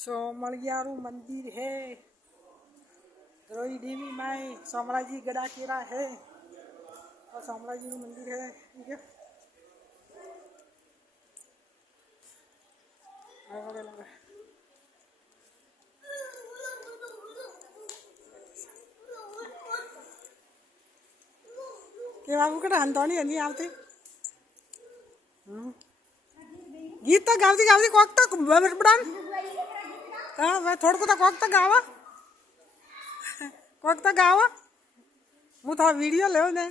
सोमलियारू मंदिर है। द्रोही देवी माई सोमलाजी गड़ा केरा है और सोमलाजी मंदिर है। ठीक है, કે બાબુ કટા હંતોણી હની આવતી ગીત તો ગાવતી ગાવતી કોક તો બડાન હા ભાઈ થોડું તો કોક તો ગાવા કોક તો ગાવા હું તો વિડીયો લેવો ને